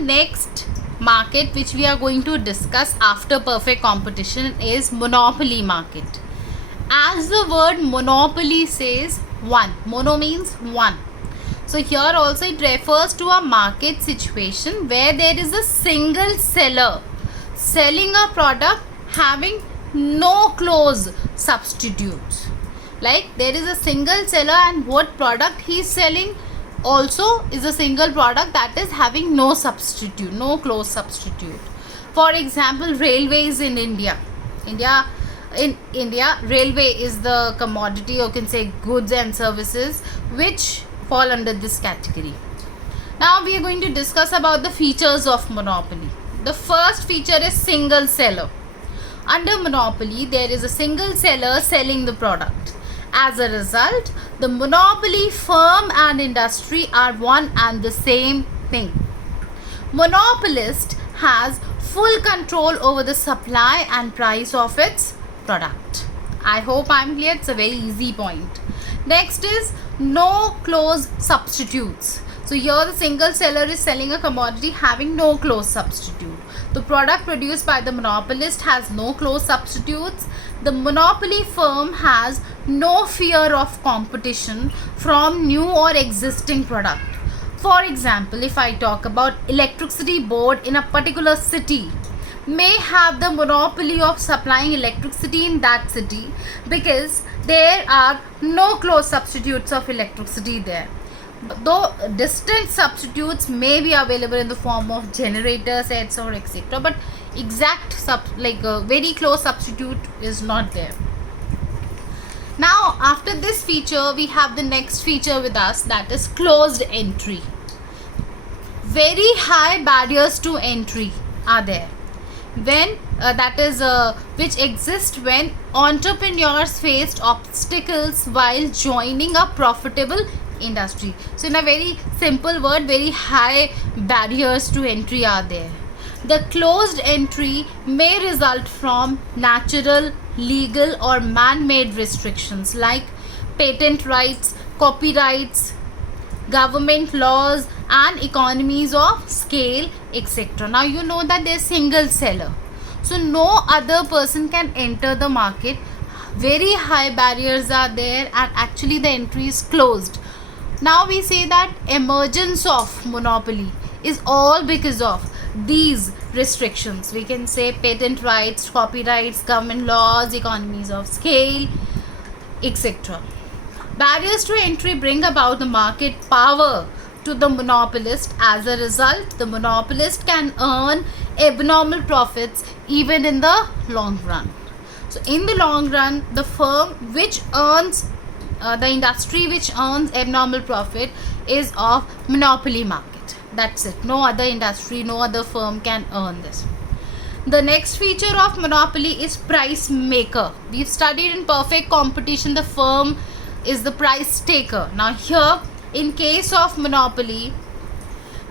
next market which we are going to discuss after perfect competition is monopoly market. As the word monopoly says, one. Mono means one. So here also it refers to a market situation where there is a single seller selling a product having no close substitutes. Like there is a single seller and what product he is selling also is a single product that is having no substitute, no close substitute. For example, railways in India. In India, railway is the commodity, you can say goods and services which fall under this category. Now we are going to discuss about the features of monopoly. The first feature is single seller. Under monopoly, there is a single seller selling the product. As a result, the monopoly firm and industry are one and the same thing. Monopolist has full control over the supply and price of its product. I hope I'm clear. It's a very easy point. Next is no close substitutes. So here the single seller is selling a commodity having no close substitute. The product produced by the monopolist has no close substitutes. The monopoly firm has no fear of competition from new or existing product. For example, if I talk about electricity board in a particular city, may have the monopoly of supplying electricity in that city because there are no close substitutes of electricity there. Though distant substitutes may be available in the form of generators, sets or etc. But exact very close substitute is not there. Now after this feature we have the next feature with us, that is closed entry. Very high barriers to entry are there when which exist when entrepreneurs faced obstacles while joining a profitable industry. So in a very simple word, very high barriers to entry are there. The closed entry may result from natural, legal or man-made restrictions like patent rights, copyrights, government laws and economies of scale, etc. Now you know that there is single seller, so no other person can enter the market. Very high barriers are there and actually the entry is closed. Now we say that emergence of monopoly is all because of these restrictions. We can say patent rights, copyrights, government laws, economies of scale, etc. Barriers to entry bring about the market power to the monopolist. As a result, the monopolist can earn abnormal profits even in the long run. So in the long run, the firm which earns the industry which earns abnormal profit is of monopoly market. That's it. No other industry, no other firm can earn this. The next feature of monopoly is price maker. We've studied in perfect competition the firm is the price taker. Now here in case of monopoly,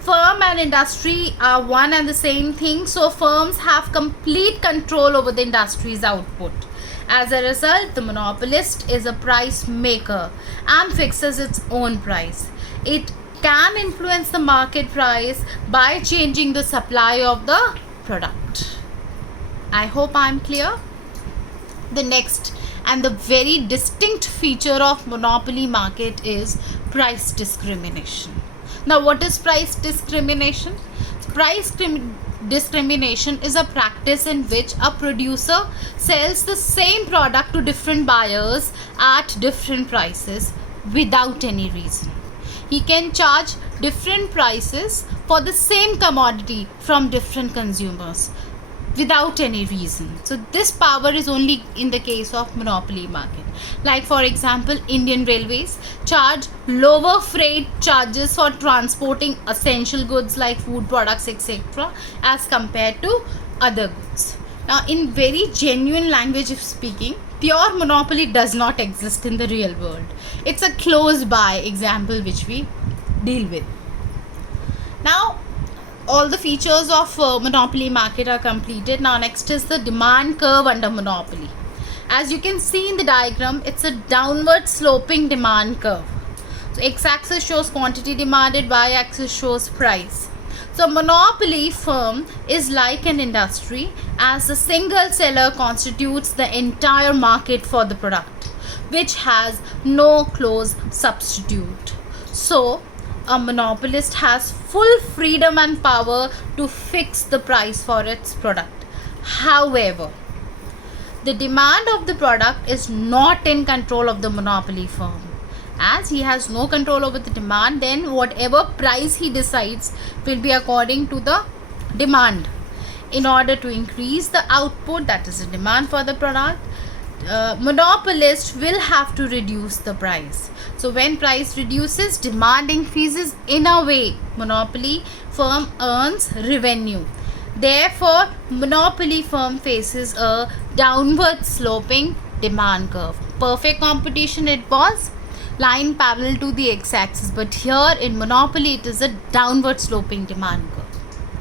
firm and industry are one and the same thing. So firms have complete control over the industry's output. As a result, the monopolist is a price maker and fixes its own price. It can influence the market price by changing the supply of the product. I hope I'm clear. The next and the very distinct feature of monopoly market is price discrimination. Now what is price discrimination? Price discrimination is a practice in which a producer sells the same product to different buyers at different prices without any reason. He can charge different prices for the same commodity from different consumers without any reason. So this power is only in the case of monopoly market. Like for example, Indian Railways charge lower freight charges for transporting essential goods like food products, etc. as compared to other goods. Now in very genuine language of speaking, pure monopoly does not exist in the real world. It's a close by example which we deal with. Now all the features of monopoly market are completed. Now next is the demand curve under monopoly. As you can see in the diagram, it's a downward sloping demand curve. So x-axis shows quantity demanded, y-axis shows price. So monopoly firm is like an industry, as the single seller constitutes the entire market for the product, which has no close substitute. So a monopolist has full freedom and power to fix the price for its product. However, the demand of the product is not in control of the monopoly firm. As he has no control over the demand, then whatever price he decides will be according to the demand. In order to increase the output, that is the demand for the product, monopolist will have to reduce the price. So when price reduces, demand increases. In a way, monopoly firm earns revenue. Therefore, monopoly firm faces a downward sloping demand curve. Perfect competition it was line parallel to the x-axis, but here in monopoly it is a downward sloping demand curve.